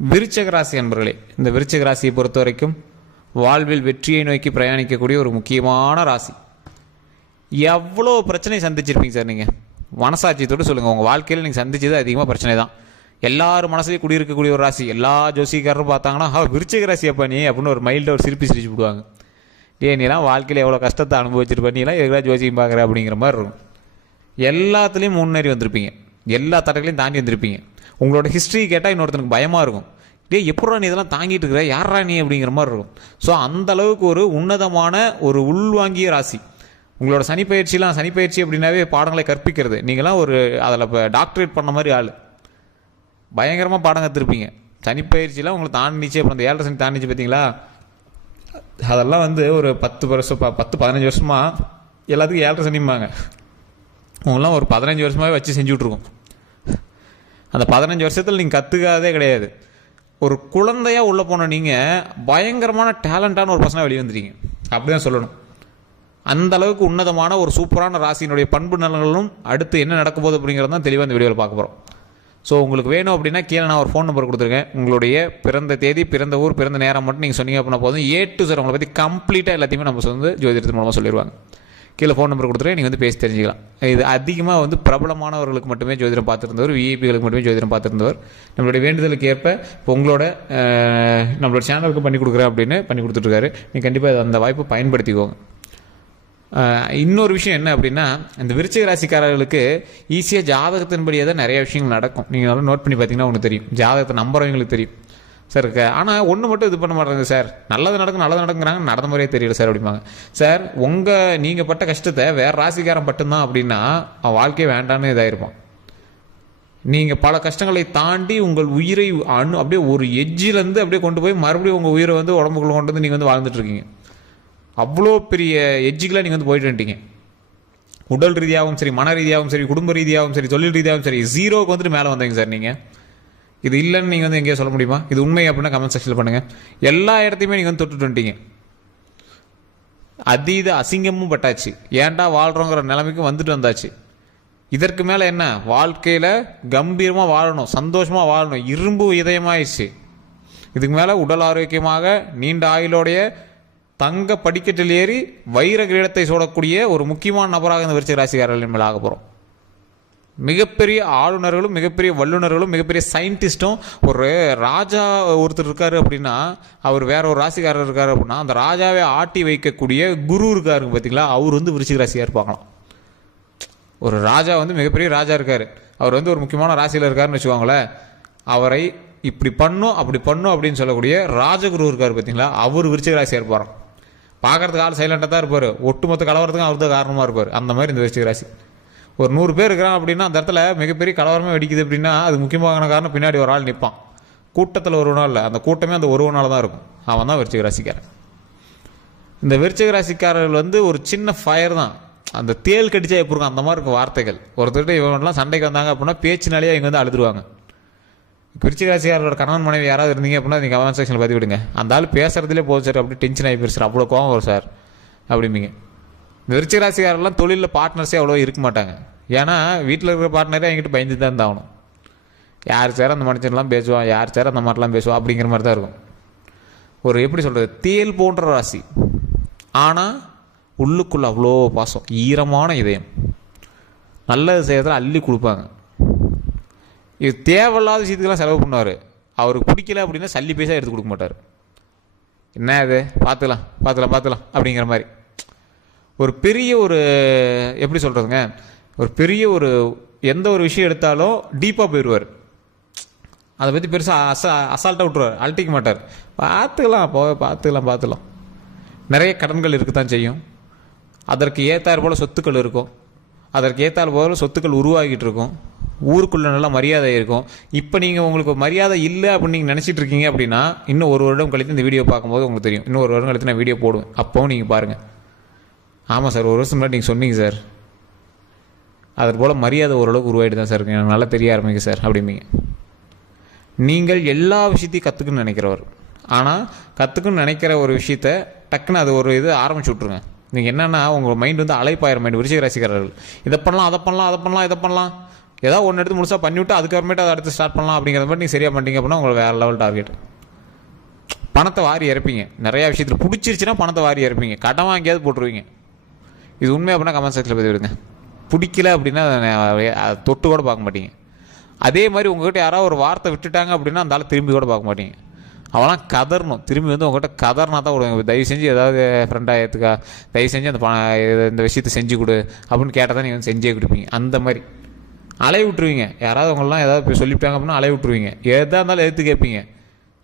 விருச்சிக ராசி அன்பர்களே, இந்த விருச்சிக ராசியை பொறுத்த வரைக்கும் வாழ்வில் வெற்றியை நோக்கி பிரயாணிக்கக்கூடிய ஒரு முக்கியமான ராசி. எவ்வளோ பிரச்சனை சந்திச்சிருப்பீங்க சார் நீங்கள்? மனசாட்சியத்தோடு சொல்லுங்கள், உங்கள் வாழ்க்கையில் நீங்கள் சந்திச்சது அதிகமாக பிரச்சனை தான். எல்லாரும் மனசுலேயும் குடியிருக்கக்கூடிய ஒரு ராசி. எல்லா ஜோசிக்காரரும் பார்த்தாங்கன்னா விருச்சிக ராசி அப்பா நீ அப்படின்னு ஒரு மைல்டாக ஒரு சிரிப்பு சிரிச்சு விடுவாங்க. நீலாம் வாழ்க்கையில் எவ்வளோ கஷ்டத்தை அனுபவிச்சிருப்ப, நீலாம் எதுக்காக ஜோசியம் பார்க்குற அப்படிங்கிற மாதிரி இருக்கும். எல்லாத்துலேயும் முன்னேறி வந்திருப்பீங்க, எல்லா தடைகளையும் தாண்டி வந்திருப்பீங்க. உங்களோட ஹிஸ்ட்ரி கேட்டால் இன்னொருத்தனுக்கு பயமாக இருக்கும். எப்படா நீ இதெல்லாம் தாங்கிட்டு இருக்கிற, யாரா நீ அப்படிங்கிற மாதிரி இருக்கும். ஸோ அந்த அளவுக்கு ஒரு உன்னதமான ஒரு உள்வாங்கிய ராசி. உங்களோட சனிப்பயிற்சி அப்படின்னாவே பாடங்களை கற்பிக்கிறது. நீங்களாம் ஒரு அதில் இப்போ டாக்டரேட் பண்ண மாதிரி ஆள், பயங்கரமாக பாடம் கற்றுருப்பீங்க. சனிப்பயிற்சியெலாம் உங்களை தாண்டிச்சு. அப்புறம் அந்த 7 சனி தாண்டிச்சு பார்த்தீங்களா, அதெல்லாம் வந்து ஒரு 10-15 வருஷமாக எல்லாத்துக்கும் 7 சனிம்பாங்க. உங்களாம் ஒரு 15 வருஷமாகவே வச்சு செஞ்சுட்ருக்கோம். அந்த 15 வருஷத்தில் நீங்கள் கற்றுக்காதே கிடையாது. ஒரு குழந்தையாக உள்ளே போன நீங்கள் பயங்கரமான டேலண்டான ஒரு பர்சனாக வெளியே வந்துட்டீங்க, அப்படி தான் சொல்லணும். அந்த அளவுக்கு உன்னதமான ஒரு சூப்பரான ராசியினுடைய பண்பு நலன்களும் அடுத்து என்ன நடக்க போகுது அப்படிங்கிறது தான் தெளிவாக இந்த வீடியோவில் பார்க்க போகிறோம். ஸோ உங்களுக்கு வேணும் அப்படின்னா கீழே நான் ஒரு ஃபோன் நம்பர் கொடுத்துருக்கேன். உங்களுடைய பிறந்த தேதி, பிறந்த ஊர், பிறந்த நேரம் மட்டும் நீங்கள் சொன்னீங்க அப்படின்னா போதும், A to Z உங்களை பற்றி கம்ப்ளீட்டாக எல்லாத்தையுமே நம்ம வந்து ஜோதிடத்தின் மூலமாக சொல்லிடுவாங்க. கீழே ஃபோன் நம்பர் கொடுத்துருக்கேன், நீங்கள் வந்து பேசி தெரிஞ்சுக்கலாம். இது அதிகமாக வந்து பிரபலமானவர்களுக்கு மட்டுமே ஜோதிடம் பார்த்துருந்தவர், விஐபிகளுக்கு மட்டுமே ஜோதிடம் பார்த்துருந்தவர். நம்மளுடைய வேண்டுதலுக்கு ஏற்ப இப்போ நம்மளோட சேனலுக்கு பண்ணி கொடுக்குறேன் அப்படின்னு பண்ணி கொடுத்துட்ருக்காரு. நீங்கள் கண்டிப்பாக அந்த வாய்ப்பை பயன்படுத்திக்கோங்க. இன்னொரு விஷயம் என்ன அப்படின்னா, இந்த விருச்சிக ராசிக்காரர்களுக்கு ஈஸியாக ஜாதகத்தின்படியே தான் நிறைய விஷயங்கள் நடக்கும். நீங்கள் நல்லா நோட் பண்ணி பார்த்தீங்கன்னா உங்களுக்கு தெரியும், ஜாதகத்தை நம்புறவங்களுக்கு தெரியும் சார். ஆனால் ஒன்று மட்டும் இது பண்ண மாட்டேங்க சார், நல்லது நடக்குங்கிறாங்க, நடந்த முறையே தெரியல சார் அப்படிம்பாங்க. சார் நீங்கள் பட்ட கஷ்டத்தை வேறு ராசிக்காரன் பட்டுந்தான் அப்படின்னா அவன் வாழ்க்கையே வேண்டான்னு இதாயிருப்பான். நீங்கள் பல கஷ்டங்களை தாண்டி உங்கள் உயிரை அப்படியே ஒரு எஜ்ஜிலேருந்து அப்படியே கொண்டு போய் மறுபடியும் உங்கள் உயிரை வந்து உடம்புக்குள்ள கொண்டு வந்து நீங்கள் வந்து வாழ்ந்துட்டுருக்கீங்க. அவ்வளோ பெரிய எஜ்ஜிக்கெலாம் நீங்கள் வந்து போயிட்டு வந்துட்டீங்க. உடல் ரீதியாகவும் சரி, மன ரீதியாகவும் சரி, குடும்ப ரீதியாகவும் சரி, தொழில் ரீதியாகவும் சரி, 0க்கு வந்துட்டு மேலே வந்தீங்க சார். நீங்கள் இது இல்லைன்னு நீங்கள் வந்து எங்கேயோ சொல்ல முடியுமா? இது உண்மை அப்படின்னா கமெண்ட் செக்ஷனில் பண்ணுங்கள். எல்லா இடத்தையுமே நீங்கள் வந்து தொட்டுட்டு வந்துட்டீங்க. அதீத அசிங்கமும் பட்டாச்சு, ஏன்டா வாழ்கிறோங்கிற நிலைமைக்கு வந்துட்டு வந்தாச்சு. இதற்கு மேலே என்ன, வாழ்க்கையில் கம்பீரமாக வாழணும், சந்தோஷமாக வாழணும், இரும்பு இதயமாயிடுச்சு. இதுக்கு மேலே உடல் ஆரோக்கியமாக நீண்ட ஆயுளோடைய தங்க படிக்கட்டில் ஏறி வைர கிரீடத்தை சூடக்கூடிய ஒரு முக்கியமான நபராக இந்த விருச்சிக ராசிக்காரர்கள் மேலே ஆக போகிறோம். மிகப்பெரிய ஆளுநர்களும், மிகப்பெரிய வல்லுநர்களும், மிகப்பெரிய சயின்டிஸ்ட்டும். ஒரு ராஜா ஒருத்தர் இருக்காரு அப்படின்னா, அவர் வேற ஒரு ராசிக்காரர் இருக்காரு அப்படின்னா, அந்த ராஜாவை ஆட்டி வைக்கக்கூடிய குரு இருக்காரு பார்த்தீங்களா, அவர் வந்து விருச்சிக ராசியாக இருப்பாங்களாம். ஒரு ராஜா வந்து மிகப்பெரிய ராஜா இருக்காரு, அவர் வந்து ஒரு முக்கியமான ராசியில் இருக்காருன்னு வச்சுக்கோங்களேன். அவரை இப்படி பண்ணும் அப்படி பண்ணும் அப்படின்னு சொல்லக்கூடிய ராஜகுரு இருக்காரு பார்த்தீங்களா, அவர் விருச்சிக ராசியாக இருப்பாராம். பார்க்கறதுக்கு ஆள் சைலண்டாக தான் இருப்பார், ஒட்டுமொத்த கலவரத்துக்கும் அவர் தான் காரணமாக இருப்பார். அந்த மாதிரி இந்த விருச்சிக ராசி. ஒரு 100 பேர் இருக்கிறான் அப்படின்னா அந்த இடத்துல மிகப்பெரிய கலவரமே வெடிக்குது அப்படின்னா அது முக்கியமான காரணம் பின்னாடி ஒரு ஆள் நிற்பான். கூட்டத்தில் ஒருவனால இல்லை, அந்த கூட்டமே அந்த ஒருவனால தான் இருக்கும். அவன் தான் விருச்சிக ராசிக்காரன். இந்த விருச்சிக ராசிக்காரர்கள் வந்து ஒரு சின்ன ஃபயர் தான். அந்த தேல் கடிச்சா எப்படி இருக்கும் அந்த மாதிரி இருக்கும் வார்த்தைகள். ஒருத்தர்கிட்ட இவங்கெல்லாம் சண்டைக்கு வந்தாங்க அப்படின்னா பேச்சினாலேயே இங்கே வந்து அழுதுருவாங்க. விருச்சிக ராசிக்காரரோட கணவன் மனைவி யாராவது இருந்தீங்க அப்படின்னா நீங்கள் கமெண்ட் செக்ஷனில் பார்த்து விடுங்க. அந்த ஆள் பேசுறதுலேயே போதும் சார், அப்படி டென்ஷன் ஆகி போயிரு சார், அவ்வளோ கோவம் வரும் சார் அப்படிம்பிங்க. விருச்சிக ராசிக்காரெல்லாம் தொழிலில் பார்ட்னர்ஸே அவ்வளோ இருக்க மாட்டாங்க. ஏன்னா வீட்டில் இருக்கிற பார்ட்னரே என்கிட்ட பயந்து தான் இருந்தாகணும். யார் சார் அந்த மனுஷன்லாம் பேசுவான், யார் சார் அந்த மாதிரிலாம் பேசுவான் அப்படிங்கிற மாதிரி தான் இருக்கும். ஒரு எப்படி சொல்கிறது, தேல் போன்ற ராசி. ஆனால் உள்ளுக்குள்ளே அவ்வளோ பாசம், ஈரமான இதயம், நல்லது செய்யறதுல அள்ளி கொடுப்பாங்க. இது தேவையில்லாத விஷயத்துக்கெல்லாம் செலவு பண்ணுவார். அவருக்கு பிடிக்கல அப்படின்னா சல்லி பைசா எடுத்து கொடுக்க மாட்டார். என்ன இது பார்த்துக்கலாம் அப்படிங்கிற மாதிரி. ஒரு பெரிய ஒரு எப்படி சொல்கிறதுங்க, ஒரு பெரிய ஒரு எந்த ஒரு விஷயம் எடுத்தாலும் டீப்பாக போயிடுவார். அதை பற்றி பெருசாக அசால்ட்டாக விட்டுருவார், அழட்டிக்க மாட்டார். பார்த்துக்கலாம். நிறைய கடன்கள் இருக்க தான் செய்யும். அதற்கு ஏற்றாறு போல் சொத்துக்கள் இருக்கும், அதற்கு ஏற்றாறு போல் சொத்துக்கள் உருவாகிட்டு இருக்கும். ஊருக்குள்ளே நல்லா மரியாதை இருக்கும். இப்போ நீங்கள் உங்களுக்கு மரியாதை இல்லை அப்படின்னு நீங்கள் நினச்சிட்டு இருக்கீங்க அப்படின்னா இன்னும் 1 வருடம் கழித்து இந்த வீடியோ பார்க்கும்போது உங்களுக்கு தெரியும். இன்னும் 1 வருடம் கழித்து நான் வீடியோ போடுவேன், அப்போவும் நீங்கள் பாருங்கள். ஆமாம் சார், 1 வருஷம் முன்னாடி நீங்கள் சொன்னீங்க சார், அதற்கு போல் மரியாதை ஓரளவுக்கு உருவாயிட்டு தான் சார் இருக்கு, எனக்கு நல்லா தெரிய ஆரம்பிங்க சார் அப்படிம்பிங்க. நீங்கள் எல்லா விஷயத்தையும் கற்றுக்குன்னு நினைக்கிறவர். ஆனால் கற்றுக்குன்னு நினைக்கிற ஒரு விஷயத்த டக்குன்னு அது ஒரு இது ஆரம்பிச்சு விட்ருங்க. நீங்கள் என்னென்னா உங்கள் மைண்ட் வந்து அலைப்பாயிரம் மைண்ட். விருச்சிக ராசிக்காரர்கள் இதை பண்ணலாம், அதை பண்ணலாம், ஏதாவது ஒன்று எடுத்து முழுசாக பண்ணிவிட்டு அதுக்கப்புறமேட்டு அதை அடுத்து ஸ்டார்ட் பண்ணலாம் அப்படிங்கிற மாதிரி நீங்கள் சரியாக பண்ணிட்டீங்க அப்படின்னா உங்களுக்கு வேறு லெவல் டார்கெட். பணத்தை வாரி இறப்பீங்க. நிறையா விஷயத்தில் பிடிச்சிருச்சுன்னா பணத்தை வாரி இறப்பீங்க. கடன் வாங்கியாவது போட்டுருவீங்க. இது உண்மை அப்படின்னா கமெண்ட் செக்ஷனில் பதிவு விடுங்க. பிடிக்கல அப்படின்னா அதை தொட்டு கூட பார்க்க மாட்டீங்க. அதே மாதிரி உங்கள்கிட்ட யாராவது ஒரு வார்த்தை விட்டுட்டாங்க அப்படின்னா அந்த ஆள் திரும்பி கூட பார்க்க மாட்டீங்க. அவெல்லாம் கதறணும். திரும்பி வந்து உங்கள்கிட்ட கதறினா தான் விடுங்க. தயவு செஞ்சு ஏதாவது ஃப்ரெண்டாக ஏற்றுக்கா, தயவு செஞ்சு அந்த இந்த விஷயத்தை செஞ்சு கொடு அப்படின்னு கேட்டால் தான் நீங்கள் வந்து செஞ்சே கொடுப்பீங்க. அந்த மாதிரி அலைய விட்டுருவீங்க. யாராவது அவங்களாம் ஏதாவது சொல்லிவிட்டாங்க அப்படின்னா அலைய விட்டுருவீங்க. எதாக இருந்தாலும் எடுத்து கேட்பீங்க.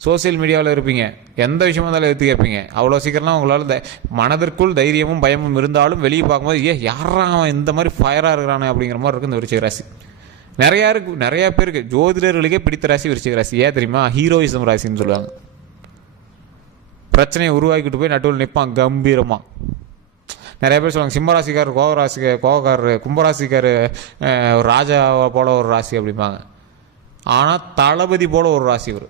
சோசியல் மீடியாவில் இருப்பீங்க. எந்த விஷயமா இருந்தாலும் எடுத்து கேட்பீங்க. அவ்வளோ சீக்கிரம்லாம் உங்களால் மனதிற்குள் தைரியமும் பயமும் இருந்தாலும் வெளியே பார்க்கும்போது யாரா அவன் இந்த மாதிரி ஃபயராக இருக்கிறானே அப்படிங்கிற மாதிரி இருக்குது இந்த விருச்சிக ராசி. நிறையா பேருக்கு ஜோதிடர்களுக்கே பிடித்த ராசி விருச்சிக ராசி. ஏன் தெரியுமா? ஹீரோயிசம் ராசின்னு சொல்லுவாங்க. பிரச்சனையை உருவாக்கிட்டு போய் நடுவில் நிற்பான் கம்பீரமாக. நிறைய பேர் சொல்லுவாங்க சிம்மராசிக்கார் கோவக்காரர், கும்பராசிக்கார் ராஜா போல ஒரு ராசி அப்படிம்பாங்க. ஆனால் தளபதி போல ஒரு ராசி இவர்.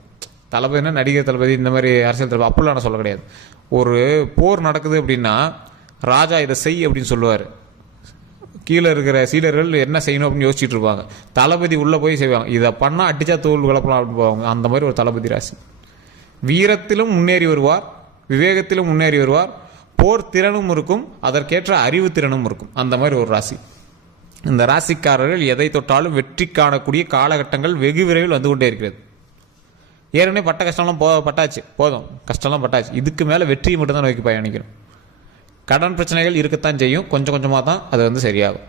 தளபதினா நடிகர் தளபதி, இந்த மாதிரி அரசியல் தளபதி அப்படிலாம் நான் சொல்ல கிடையாது. ஒரு போர் நடக்குது அப்படின்னா ராஜா இதை செய் அப்படின்னு சொல்லுவார். கீழே இருக்கிற சீடர்கள் என்ன செய்யணும் அப்படின்னு யோசிச்சுட்டு இருப்பாங்க. தளபதி உள்ளே போய் செய்வாங்க. இதை பண்ணால் அடித்தா தோல் கலப்பலாம் அப்படின்னு போவாங்க. அந்த மாதிரி ஒரு தளபதி ராசி. வீரத்திலும் முன்னேறி வருவார், விவேகத்திலும் முன்னேறி வருவார், போர் திறனும் இருக்கும், அதற்கேற்ற அறிவு திறனும் இருக்கும். அந்த மாதிரி ஒரு ராசி. இந்த ராசிக்காரர்கள் எதை தொட்டாலும் வெற்றி காணக்கூடிய காலகட்டங்கள் வெகு விரைவில் வந்து கொண்டே இருக்கிறது. ஏற்கனவே பட்ட கஷ்டம்லாம் பட்டாச்சு, போதும், கஷ்டம்லாம் பட்டாச்சு. இதுக்கு மேலே வெற்றியை மட்டும்தான் நோக்கி பயணிக்கணும். கடன் பிரச்சனைகள் இருக்கத்தான் செய்யும், கொஞ்சம் கொஞ்சமாக தான் அது வந்து சரியாகும்.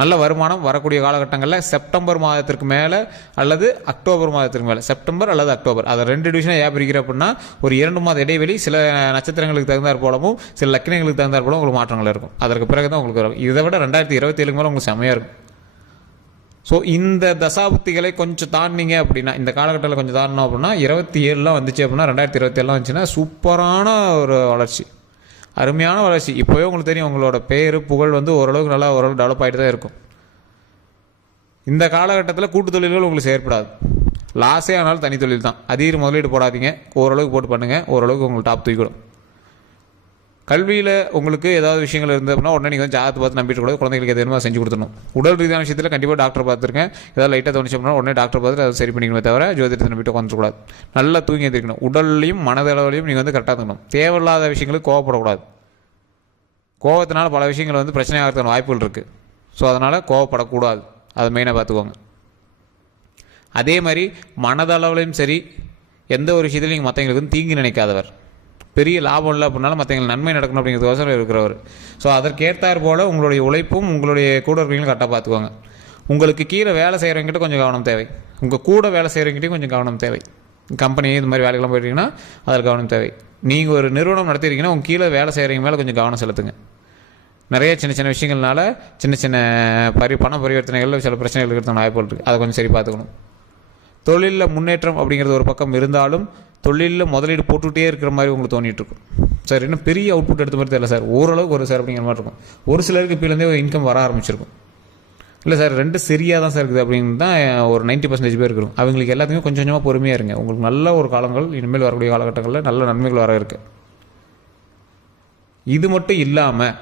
நல்ல வருமானம் வரக்கூடிய காலகட்டங்களில் செப்டம்பர் மாதத்திற்கு மேலே அல்லது அக்டோபர் மாதத்திற்கு மேலே, செப்டம்பர் அல்லது அக்டோபர், அதை 2 டிவிஷனாக ஏன் பிரிக்கிற அப்படின்னா ஒரு 2 மாத இடைவெளி சில நட்சத்திரங்களுக்கு தகுந்தாற் போலவும் சில லக்கினங்களுக்கு தகுந்தாற் போலவும் உங்களுக்கு மாற்றங்கள் இருக்கும். அதற்கு பிறகு தான் உங்களுக்கு வரும். இதை விட 2027 மேலே உங்களுக்கு செம்மையாக இருக்கும். ஸோ இந்த தசாபுத்திகளை கொஞ்சம் தாண்டிங்க அப்படின்னா, இந்த காலகட்டத்தில் கொஞ்சம் தாண்டினோம் அப்படின்னா 27 வந்துச்சு அப்படின்னா 2027 வந்துச்சுன்னா சூப்பரான ஒரு வளர்ச்சி, அருமையான வளர்ச்சி. இப்போவே உங்களுக்கு தெரியும் உங்களோட பேர் புகழ் வந்து ஓரளவுக்கு நல்லா ஓரளவுக்கு டெவலப் ஆகிட்டு தான் இருக்கும். இந்த காலகட்டத்தில் கூட்டு தொழில்கள் உங்களுக்கு செயற்படாது. லாஸே ஆனாலும் தனி தொழில் தான். அதிக முதலீடு போடாதீங்க, ஓரளவுக்கு போட்டு பண்ணுங்கள், ஓரளவுக்கு உங்களுக்கு டாப் தூக்கிடும். கல்வியில் உங்களுக்கு ஏதாவது விஷயங்கள் இருந்து அப்படின்னா உடனே நீங்கள் வந்து ஜாதகத்தை பார்த்து நம்பிட்டு கூட குழந்தைங்களுக்கு எதுவுமே செஞ்சு கொடுத்துடணும். உடல் ரீதியான விஷயத்தில் கண்டிப்பாக டாக்டர் பார்த்துருக்கேன். ஏதாவது லைட்டாக தோணுச்சு அப்படின்னா உடனே டாக்டர் பார்த்துட்டு அதை சரி பண்ணிக்கணுமே தவிர ஜோதிடத்தை நம்பிட்டு உட்காந்துக்கூடாது. நல்லா தூங்கி எந்திரிக்கணும். உடல்லையும் மனதளவுலையும் நீங்கள் வந்து கரெக்டாக இருக்கணும். தேவையில்லாத விஷயங்களுக்கு கோவப்படக்கூடாது. கோவத்தினால பல விஷயங்கள் வந்து பிரச்சனை ஆகிறதுக்கான வாய்ப்புகள் இருக்குது. ஸோ அதனால் கோவப்படக்கூடாது. அதை மெயினாக பார்த்துக்கோங்க. அதே மாதிரி மனதளவுலையும் சரி, எந்த ஒரு விஷயத்துலையும் நீங்கள் மற்றவங்களுக்கு வந்து தீங்கி நினைக்காதவர், பெரிய லாபம் இல்லை அப்படின்னாலும் மற்றவங்களுக்கு நன்மை நடக்கணும் அப்படிங்கிறதுக்கோசரம் இருக்கிறவர். ஸோ அதற்கேற்றார் போல் உங்களுடைய உழைப்பும் உங்களுடைய கூட இருக்கிறவங்களும் கரெக்டாக பார்த்துக்கோங்க. உங்களுக்கு கீழே வேலை செய்கிறவங்ககிட்ட கொஞ்சம் கவனம் தேவை. உங்கள் கூட வேலை செய்கிறவங்ககிட்டையும் கொஞ்சம் கவனம் தேவை. கம்பெனி இது மாதிரி வேலைக்கெல்லாம் போயிட்டீங்கன்னா அதில் கவனம் தேவை. நீங்கள் ஒரு நிறுவனம் நடத்திருக்கீங்கன்னா உங்கள் கீழே வேலை செய்கிறவங்க மேலே கொஞ்சம் கவனம் செலுத்துங்க. நிறைய சின்ன சின்ன விஷயங்கள்னால சின்ன சின்ன பண பரிவர்த்தனைகளில் சில பிரச்சனைகள் இருக்கிறது வாய்ப்புகள் இருக்குது. அதை கொஞ்சம் சரி பார்த்துக்கணும். தொழிலில் முன்னேற்றம் அப்படிங்கிறது ஒரு பக்கம் இருந்தாலும் தொழிலில் முதலீடு போட்டுகிட்டே இருக்கிற மாதிரி உங்களுக்கு தோணிட்டு இருக்கும். சார் இன்னும் பெரிய அவுட்புட் எடுத்த மாதிரி தெரியல சார், ஓரளவுக்கு ஒரு சார் அப்படிங்கிற மாதிரி இருக்கும். ஒரு சிலருக்கு இப்போலேருந்தே ஒரு இன்கம் வர ஆரம்பிச்சிருக்கும். இல்லை சார் 2 சரியாக தான் சார் இருக்குது அப்படின்னு தான் ஒரு 90% பேர் இருக்கும். அவங்களுக்கு எல்லாத்துக்குமே கொஞ்சம் கொஞ்சமாக பொறுமையாக இருங்க. உங்களுக்கு நல்ல ஒரு காலங்கள் இனிமேல் வரக்கூடிய காலகட்டங்களில் நல்ல நன்மைகள் வர இருக்குது. இது மட்டும் இல்லாமல்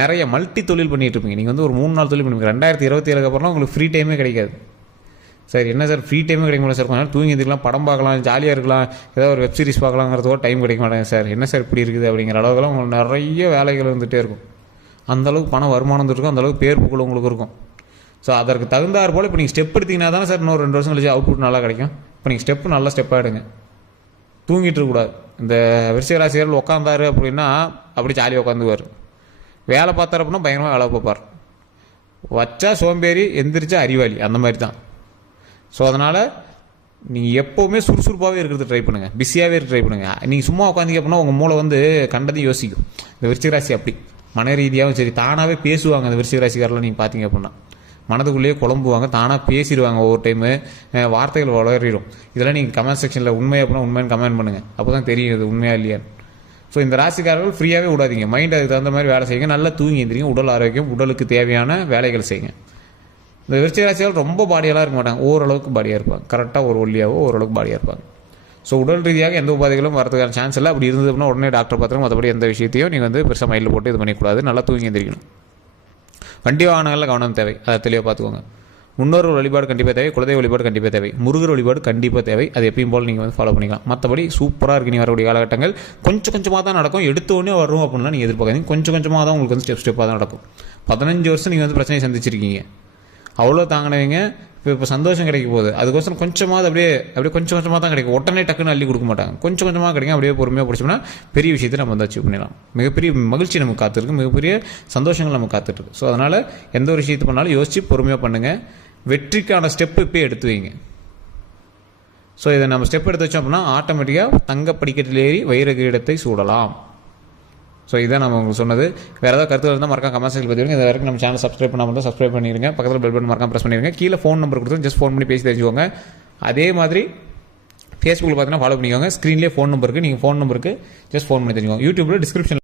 நிறைய மல்டி தொழில் பண்ணிகிட்டு இருப்பீங்க. நீங்கள் வந்து ஒரு 3-4 தொழில் பண்ணுவீங்க. 2027 அப்புறம்லாம் உங்களுக்கு ஃப்ரீ டைமே கிடைக்காது. சார் என்ன சார் ஃப்ரீ டைமே கிடைக்க மாட்டேன் சார், கொஞ்சம் நேரம் தூங்கி இருக்கலாம், படம் பார்க்கலாம், ஜாலியாக இருக்கலாம், ஏதாவது ஒரு வெப் சீரிஸ் பார்க்கலாங்கிறதோ டைம் கிடைக்க மாட்டேங்க சார், என்ன சார் இப்படி இருக்குது அப்படிங்கிற அளவுக்குலாம் உங்களுக்கு நிறைய வேலைகள் வந்துகிட்டே இருக்கும். அந்தளவுக்கு பணம் வருமானம் இருக்கும், அந்தளவுக்கு பேர் புகழ் உங்களுக்கு இருக்கும். ஸோ அதற்கு தகுந்தாற் போல் இப்போ நீங்கள் ஸ்டெப் எடுத்திங்கன்னா தானே சார் இன்னொரு 2 வருஷம் கழிச்சு அவுட்புட் நல்லா கிடைக்கும். இப்போ நீங்கள் நல்ல ஸ்டெப்பாக எடுங்க. தூங்கிட்டு இருக்கக்கூடாது. இந்த விருச்சிக ராசிகள் உட்காந்தாரு அப்படின்னா அப்படி ஜாலியாக உட்காந்துவார். வேலை பார்த்தார் அப்படின்னா பயங்கரமாக வேலை பார்ப்பார். வச்சா சோம்பேறி, எந்திரிச்சா அறிவாளி, அந்த மாதிரி தான். ஸோ அதனால் நீங்கள் எப்போவுமே சுறுசுறுப்பாகவே இருக்கிறது ட்ரை பண்ணுங்கள், பிஸியாகவே இருக்க ட்ரை பண்ணுங்கள். நீங்கள் சும்மா உட்காந்திங்க அப்படின்னா உங்கள் மூளை வந்து கண்டதையும் யோசிக்கும். இந்த விருச்சிக ராசி அப்படி மன ரீதியாகவும் சரி தானாகவே பேசுவாங்க. அந்த விருச்சிக ராசிக்காரெலாம் நீங்கள் பார்த்தீங்க அப்படின்னா மனதுக்குள்ளேயே குழம்புவாங்க, தானாக பேசிடுவாங்க. ஒவ்வொரு டைமு வார்த்தைகள் வளரிடும். இதெல்லாம் நீங்கள் கமெண்ட் செக்ஷனில் உண்மை அப்படின்னா உண்மைன்னு கமெண்ட் பண்ணுங்கள். அப்போ தான் தெரியும் இது உண்மையாக இல்லையான்னு. ஸோ இந்த ராசிக்காரர்கள் ஃப்ரீயாகவே விடாதீங்க. மைண்ட் அதுக்கு தகுந்த மாதிரி வேலை செய்யுங்க. நல்லா தூங்கி எந்திரிங்க. உடல் ஆரோக்கியம், உடலுக்கு தேவையான வேலைகள் செய்யுங்க. இந்த விருச்சிக ராசிகள் ரொம்ப பாடியெல்லாம் இருக்க மாட்டாங்க, ஓரளவுக்கு பாடியாக இருப்பாங்க. கரெக்டாக ஒரு ஒல்லியாவோ ஓரளவுக்கு பாடியாக இருப்பாங்க. ஸோ உடல் ரீதியாக எந்த உபாதைகளும் வரதுக்கான சான்ஸ் இல்லை. அப்படி இருந்தது அப்படின்னா உடனே டாக்டர் பார்த்துருங்க. மற்றபடி எந்த விஷயத்தையும் நீங்கள் வந்து பெருசாக மைண்டில் போட்டு இது பண்ணிக்கூடாது. நல்லா தூங்கி எந்திரிக்கணும். வண்டி வாகனங்களில் கவனம் தேவை, அதை தெளிவாக பார்த்துக்கோங்க. முன்னோர்கள் வழிபாடு கண்டிப்பாக தேவை, குலதெய்வ வழிபாடு கண்டிப்பாக தேவை, முருகர் வழிபாடு கண்டிப்பாக தேவை. அது எப்பயும் போல் நீங்கள் வந்து ஃபாலோ பண்ணிக்கலாம். மற்றபடி சூப்பராக இருக்கு. நீ வரக்கூடிய காலகட்டங்கள் கொஞ்சம் கொஞ்சமாக தான் நடக்கும். எடுத்தோடனே வரும் அப்படின்னா நீங்கள் எதிர்பார்க்காதீங்க. கொஞ்சம் கொஞ்சமாக தான் உங்களுக்கு வந்து ஸ்டெப்பாக தான் நடக்கும். 15 வருஷம் நீங்கள் வந்து பிரச்சனையை சந்திச்சிருக்கீங்க, அவ்வளோ தாங்கினவங்க. இப்போ சந்தோஷம் கிடைக்க போகுது, அதுக்கோசரம் கொஞ்சமாக அப்படியே கொஞ்சம் கொஞ்சமாக தான் கிடைக்கும். உடனே டக்குன்னு அள்ளி கொடுக்க மாட்டாங்க, கொஞ்சம் கொஞ்சமாக கிடைக்கும். அப்படியே பொறுமையாக பிடிச்சோம்னா பெரிய விஷயத்தை நம்ம வந்து அச்சீவ் பண்ணிடலாம். மிகப்பெரிய மகிழ்ச்சி நமக்கு காத்திருக்கு, மிகப்பெரிய சந்தோஷங்கள் நமக்கு காத்துட்ருக்கு. ஸோ அதனால் எந்த ஒரு விஷயத்தை பண்ணாலும் யோசித்து பொறுமையாக பண்ணுங்கள். வெற்றிக்கான ஸ்டெப்பு இப்போ எடுத்து வைங்க. ஸோ இதை நம்ம ஸ்டெப் எடுத்து வச்சோம் அப்படின்னா ஆட்டோமேட்டிக்காக தங்க படிக்கட்டில் ஏறி வைர கிரீடத்தை சூடலாம். ஸோ இதான் நம்ம உங்களுக்கு சொன்னது. வேறு ஏதாவது கருத்து இருந்தால் மறக்காம கமெண்ட் செக்ஷனில் பதிவிடுங்க. இது வரைக்கும் நம்ம சேனல் சப்ஸ்கிரைப் பண்ணாமல் தான் சப்ஸ்கிரைப் பண்ணிடுங்க. பக்கத்தில் பெல் பட்டன் மறக்காம ப்ரெஸ் பண்ணிடுங்க. கீழே ஃபோன் நம்பர் கொடுத்து ஜஸ்ட் ஃபோன் பண்ணி பேசி தெரிஞ்சுக்கோங்க. அதே மாதிரி ஃபேஸ்புக்கில் பார்த்தீங்கன்னா ஃபாலோ பண்ணிக்கோங்க. ஸ்க்ரீன்லேயே ஃபோன் நம்பருக்கு, நீங்கள் ஃபோன் நம்பருக்கு ஜஸ்ட் ஃபோன் பண்ணி தெரிஞ்சுக்கோங்க. யூடியூப்பில் டிஸ்கிரிப்ஷன்